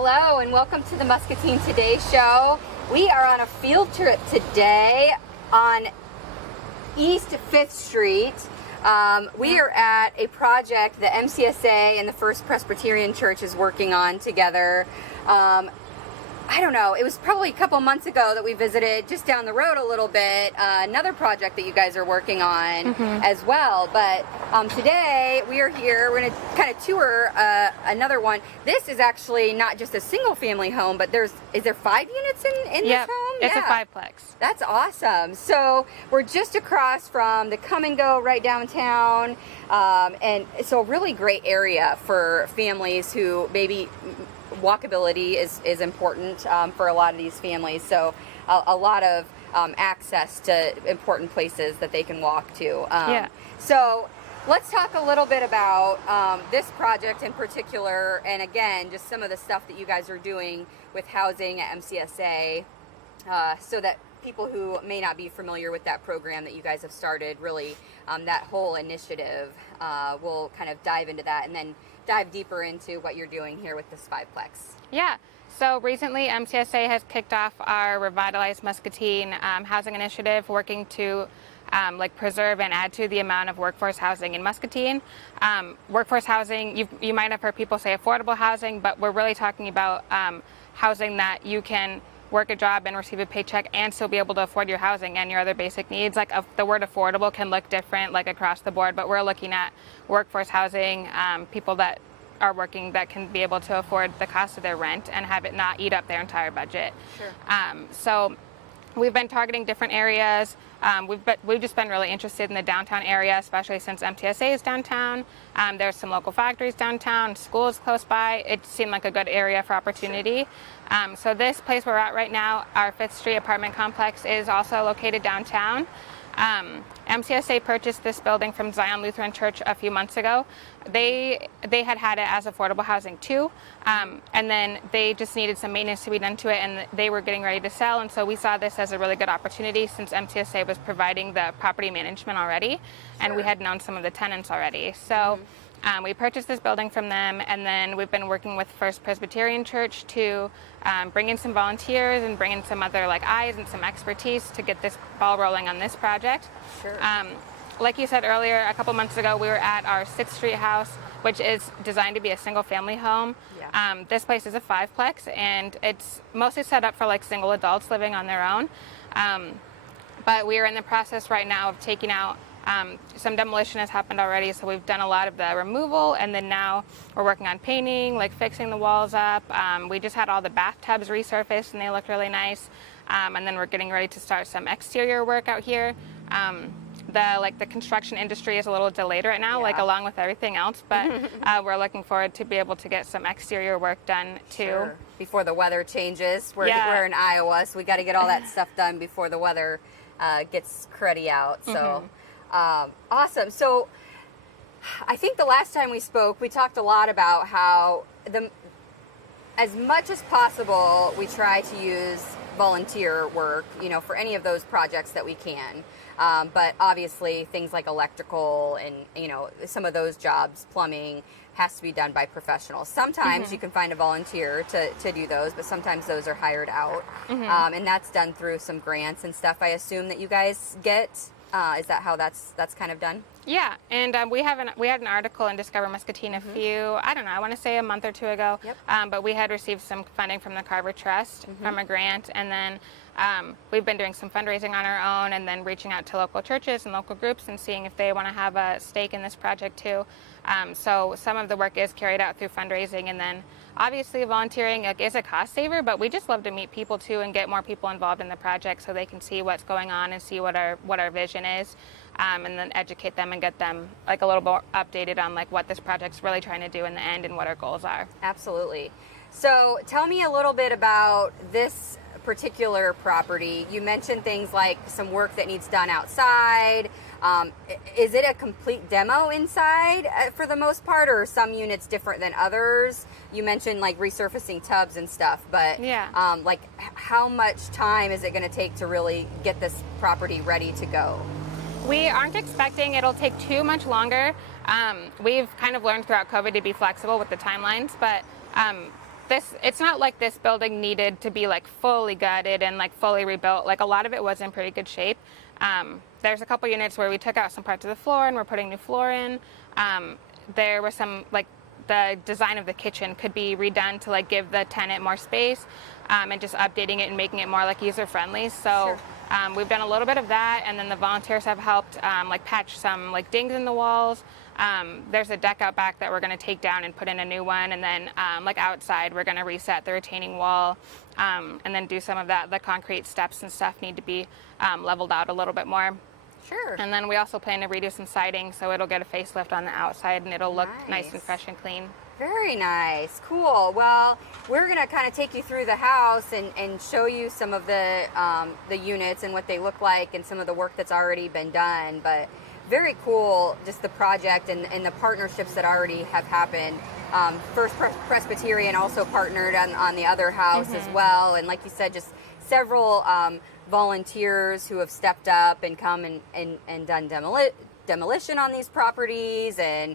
Hello and welcome to the Muscatine Today show. We are on a field trip today on East 5th Street. We are at a project that MCSA and the First Presbyterian Church is working on together. I don't know, it was probably a couple months ago that we visited just down the road a little bit, another project that you guys are working on as well. But today we are here, we're going to kind of tour another one. This is actually not just a single family home, but is there 5 units in this home? It's a 5-plex. That's awesome. So we're just across from the Come and Go right downtown. And so a really great area for families who maybe walkability is important for a lot of these families. So a lot of access to important places that they can walk to. So let's talk a little bit about this project in particular, and again, just some of the stuff that you guys are doing with housing at MCSA, so that people who may not be familiar with that program that you guys have started, really that whole initiative, we'll kind of dive into that and then dive deeper into what you're doing here with this 5-plex. Yeah. So recently MCSA has kicked off our Revitalize Muscatine housing initiative, working to preserve and add to the amount of workforce housing in Muscatine. Workforce housing, you might have heard people say affordable housing, but we're really talking about housing that you can work a job and receive a paycheck and still be able to afford your housing and your other basic needs. The word affordable can look different across the board, but we're looking at workforce housing, people that are working that can be able to afford the cost of their rent and have it not eat up their entire budget. Sure. So we've been targeting different areas. We've just been really interested in the downtown area, especially since MTSA is downtown. There's some local factories downtown, schools close by. It seemed like a good area for opportunity. So this place we're at right now, our 5th Street apartment complex, is also located downtown. MCSA purchased this building from Zion Lutheran Church a few months ago. They had it as affordable housing too, and then they just needed some maintenance to be done to it, and they were getting ready to sell, and so we saw this as a really good opportunity since MCSA was providing the property management already, and we had known some of the tenants already. So we purchased this building from them, and then we've been working with First Presbyterian Church to bring in some volunteers and bring in some other eyes and some expertise to get this ball rolling on this project. Sure. Like you said earlier, a couple months ago, we were at our 6th Street house, which is designed to be a single-family home. Yeah. This place is a 5-plex, and it's mostly set up for single adults living on their own. But we are in the process right now of taking out some demolition has happened already, so we've done a lot of the removal, and then now we're working on painting, fixing the walls up. We just had all the bathtubs resurfaced, and they look really nice. And then we're getting ready to start some exterior work out here. The construction industry is a little delayed right now, along with everything else, but we're looking forward to be able to get some exterior work done too. Sure. Before the weather changes. We're in Iowa, so we got to get all that stuff done before the weather gets cruddy out. So. Awesome. So I think the last time we spoke, we talked a lot about how as much as possible, we try to use volunteer work, for any of those projects that we can. But obviously things like electrical and, some of those jobs, plumbing, has to be done by professionals. Sometimes you can find a volunteer to do those, but sometimes those are hired out. And that's done through some grants and stuff, I assume, that you guys get. Is that how that's kind of done? Yeah, and we had an article in Discover Muscatine I want to say a month or two ago. Yep. But we had received some funding from the Carver Trust from a grant, and then we've been doing some fundraising on our own, and then reaching out to local churches and local groups and seeing if they want to have a stake in this project too. So some of the work is carried out through fundraising, and then obviously volunteering is a cost saver, but we just love to meet people too and get more people involved in the project so they can see what's going on and see what our vision is, and then educate them and get them a little more updated on what this project's really trying to do in the end and what our goals are. Absolutely. So tell me a little bit about this particular property. You mentioned things like some work that needs done outside. Is it a complete demo inside for the most part, or are some units different than others? You mentioned resurfacing tubs and stuff, but how much time is it going to take to really get this property ready to go? We aren't expecting it'll take too much longer. We've kind of learned throughout COVID to be flexible with the timelines, but it's not like this building needed to be like fully gutted and like fully rebuilt. Like a lot of it was in pretty good shape. There's a couple units where we took out some parts of the floor and we're putting new floor in. There was some like the design of the kitchen could be redone to like give the tenant more space, and just updating it and making it more like user friendly. So we've done a little bit of that, and then the volunteers have helped like patch some like dings in the walls. There's a deck out back that we're going to take down and put in a new one, and then like outside we're going to reset the retaining wall, and then do some of that. The concrete steps and stuff need to be leveled out a little bit more. Sure. And then we also plan to redo some siding, so it'll get a facelift on the outside and it'll look nice and fresh and clean. Very nice. Cool. Well, we're going to kind of take you through the house and show you some of the units and what they look like and some of the work that's already been done. But very cool, just the project and the partnerships that already have happened. First Presbyterian also partnered on the other house as well. And like you said, just several volunteers who have stepped up and come and done demolition on these properties and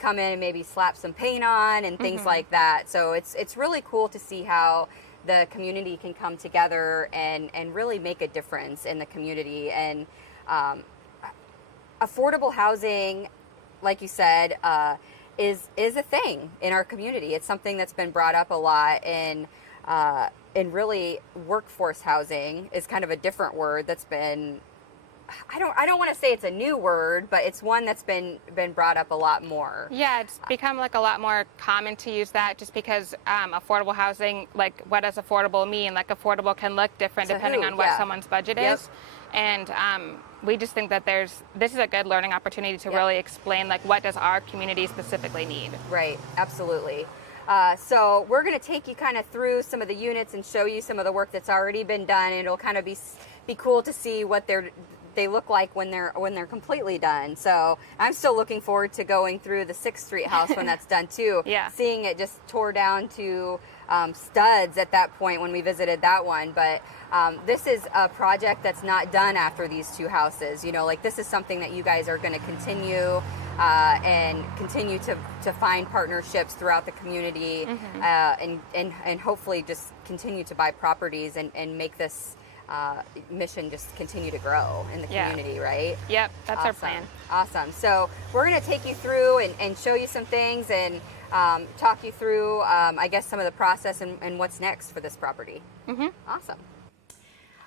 come in and maybe slap some paint on and things like that. So it's really cool to see how the community can come together and really make a difference in the community. And affordable housing, like you said, is a thing in our community. It's something that's been brought up a lot, and really workforce housing is kind of a different word that's been, I don't want to say it's a new word, but it's one that's been brought up a lot more. Yeah, it's become like a lot more common to use that, just because affordable housing, like what does affordable mean? Like affordable can look different depending on what someone's budget is. And we just think that this is a good learning opportunity to really explain like what does our community specifically need. Right, absolutely. So we're going to take you kind of through some of the units and show you some of the work that's already been done. And it'll kind of be cool to see what they look like when they're completely done. So I'm still looking forward to going through the 6th Street house when that's done too. Seeing it just tore down to studs at that point when we visited that one. But this is a project that's not done after these two houses. You know, like this is something that you guys are going to continue and continue to find partnerships throughout the community, and hopefully just continue to buy properties and make this mission just continue to grow in the community, right? Yep, that's our plan. Awesome. So we're going to take you through and show you some things and talk you through, I guess, some of the process and what's next for this property. Awesome.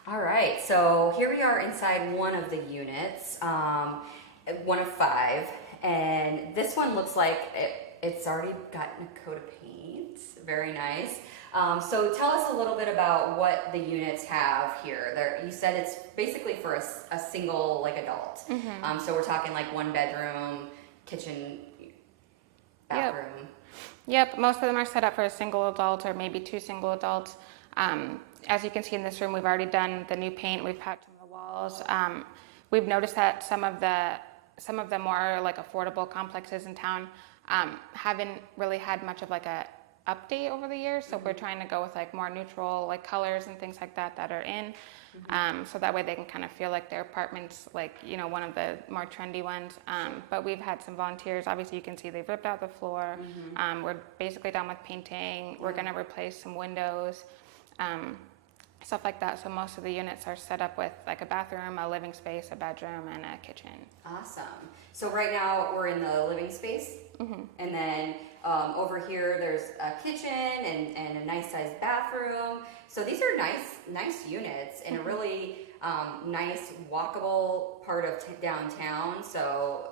All right, so here we are inside one of the units, one of 5, and this one looks like it's already gotten a coat of paint. Very nice. So tell us a little bit about what the units have here. You said it's basically for a single like adult. So we're talking like 1 bedroom, kitchen, bathroom. Yep, most of them are set up for a single adult or maybe 2 single adults. As you can see in this room, we've already done the new paint. We've packed some of the walls. We've noticed that some of the more like affordable complexes in town haven't really had much of like a update over the years, so we're trying to go with like more neutral like colors and things like that are in, so that way they can kind of feel like their apartment's like, you know, one of the more trendy ones. But we've had some volunteers. Obviously you can see they've ripped out the floor. We're basically done with painting. We're going to replace some windows, stuff like that. So most of the units are set up with like a bathroom, a living space, a bedroom, and a kitchen. Awesome. So right now we're in the living space, and then over here there's a kitchen and a nice sized bathroom. So these are nice units in a really nice walkable part of downtown. So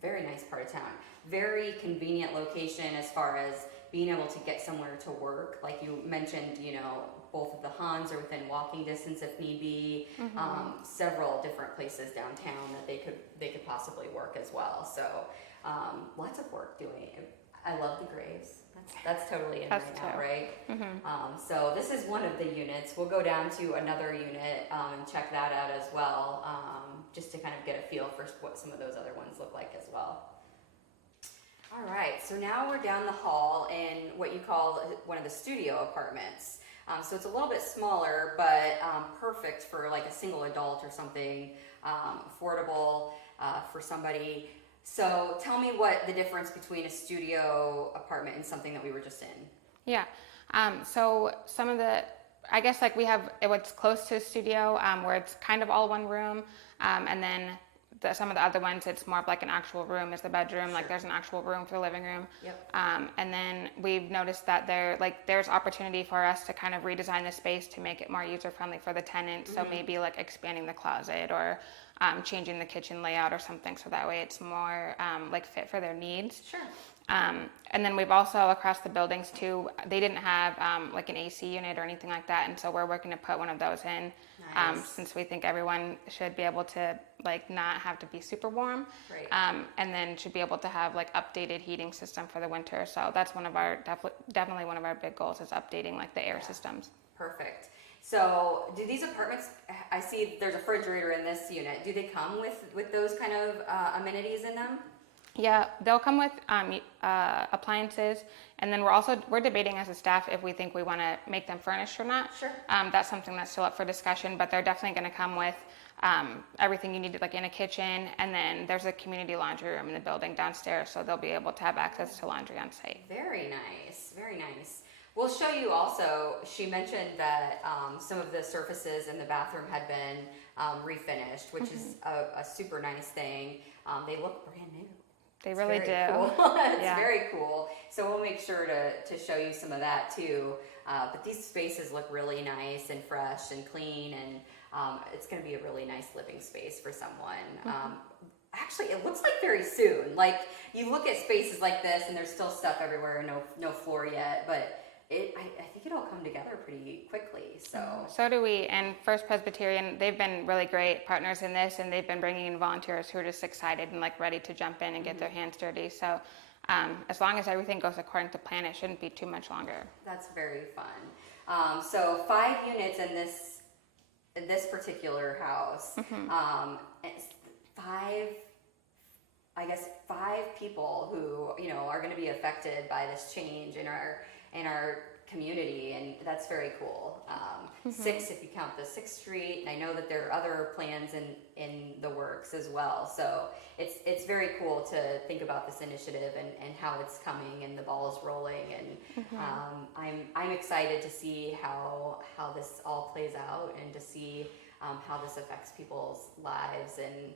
very nice part of town. Very convenient location as far as being able to get somewhere to work. Like you mentioned, you know, both of the Hans are within walking distance if need be. Several different places downtown that they could possibly work as well. So lots of work doing it. I love the grays. That's totally in right now, right? So this is one of the units. We'll go down to another unit and check that out as well, just to kind of get a feel for what some of those other ones look like as well. All right, so now we're down the hall in what you call one of the studio apartments. So it's a little bit smaller, but perfect for like a single adult or something, affordable for somebody. So tell me what the difference between a studio apartment and something that we were just in. Yeah. So some of the, I guess like we have what's close to a studio where it's kind of all one room, and then some of the other ones it's more of like an actual room is the bedroom. Sure. Like there's an actual room for the living room. Yep. And then we've noticed that there's opportunity for us to kind of redesign the space to make it more user friendly for the tenant. Mm-hmm. So maybe like expanding the closet or changing the kitchen layout or something, so that way it's more like fit for their needs. Sure. And then we've also across the buildings too, they didn't have like an AC unit or anything like that, and so we're working to put one of those in. Nice. Since we think everyone should be able to like not have to be super warm. Right. And then should be able to have like updated heating system for the winter. So that's one of our definitely one of our big goals is updating like the air systems. Perfect. So do these apartments, I see there's a refrigerator in this unit, do they come with those kind of amenities in them? Yeah, they'll come with appliances, and then we're debating as a staff if we think we want to make them furnished or not. Sure. That's something that's still up for discussion, but they're definitely going to come with everything you need like in a kitchen, and then there's a community laundry room in the building downstairs, so they'll be able to have access to laundry on site. Very nice, very nice. We'll show you also, she mentioned that some of the surfaces in the bathroom had been refinished, which mm-hmm. is a super nice thing. They look brand new. They really do. Cool. It's very cool. So we'll make sure to show you some of that too. But these spaces look really nice and fresh and clean, and it's going to be a really nice living space for someone. Mm-hmm. Actually, it looks like very soon. Like you look at spaces like this, and there's still stuff everywhere, no floor yet, but I think it'll come together pretty quickly. So do we. And First Presbyterian, they've been really great partners in this, and they've been bringing in volunteers who are just excited and like ready to jump in and get mm-hmm. their hands dirty. So as long as everything goes according to plan, it shouldn't be too much longer. That's very fun. So 5 units in this particular house. Mm-hmm. Five people who are going to be affected by this change in our community, and that's very cool. Mm-hmm. 6 if you count the 6th Street, and I know that there are other plans in the works as well. So it's very cool to think about this initiative and how it's coming and the ball is rolling, and mm-hmm. I'm excited to see how this all plays out and to see how this affects people's lives, and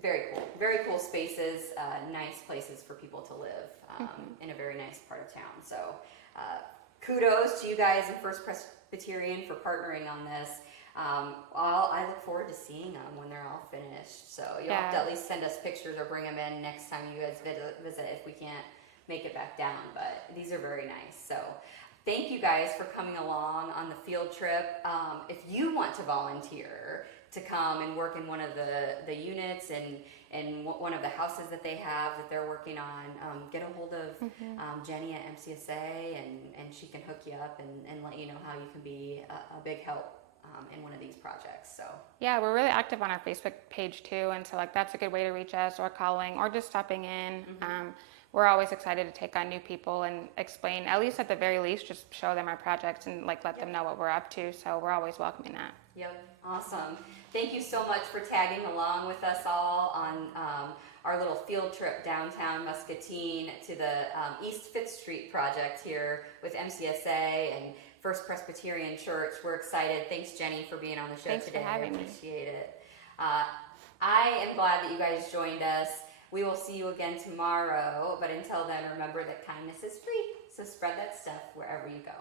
very cool spaces, nice places for people to live mm-hmm. in a very nice part of town. So kudos to you guys in First Presbyterian for partnering on this. I look forward to seeing them when they're all finished. So you'll have to at least send us pictures or bring them in next time you guys visit if we can't make it back down. But these are very nice. So thank you guys for coming along on the field trip. If you want to volunteer to come and work in one of the units and one of the houses that they have that they're working on, get a hold of mm-hmm. Jenny at MCSA, and she can hook you up and let you know how you can be a big help in one of these projects. So yeah, we're really active on our Facebook page too, and so like that's a good way to reach us, or calling, or just stopping in. Mm-hmm. We're always excited to take on new people and explain, at least at the very least, just show them our projects and like let them know what we're up to. So we're always welcoming that. Yep, awesome. Thank you so much for tagging along with us all on our little field trip downtown Muscatine to the East 5th Street project here with MCSA and First Presbyterian Church. We're excited. Thanks, Jenny, for being on the show today. For having me. Appreciate it. I am glad that you guys joined us. We will see you again tomorrow, but until then, remember that kindness is free, so spread that stuff wherever you go.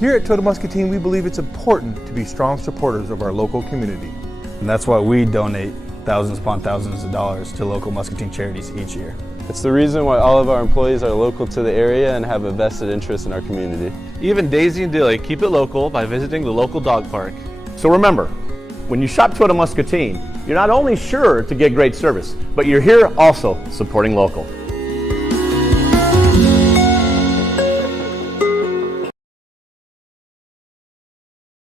Here at Total Muscatine, we believe it's important to be strong supporters of our local community. And that's why we donate thousands upon thousands of dollars to local Muscatine charities each year. It's the reason why all of our employees are local to the area and have a vested interest in our community. Even Daisy and Dilly keep it local by visiting the local dog park. So remember, when you shop Total Muscatine, you're not only sure to get great service, but you're here also supporting local.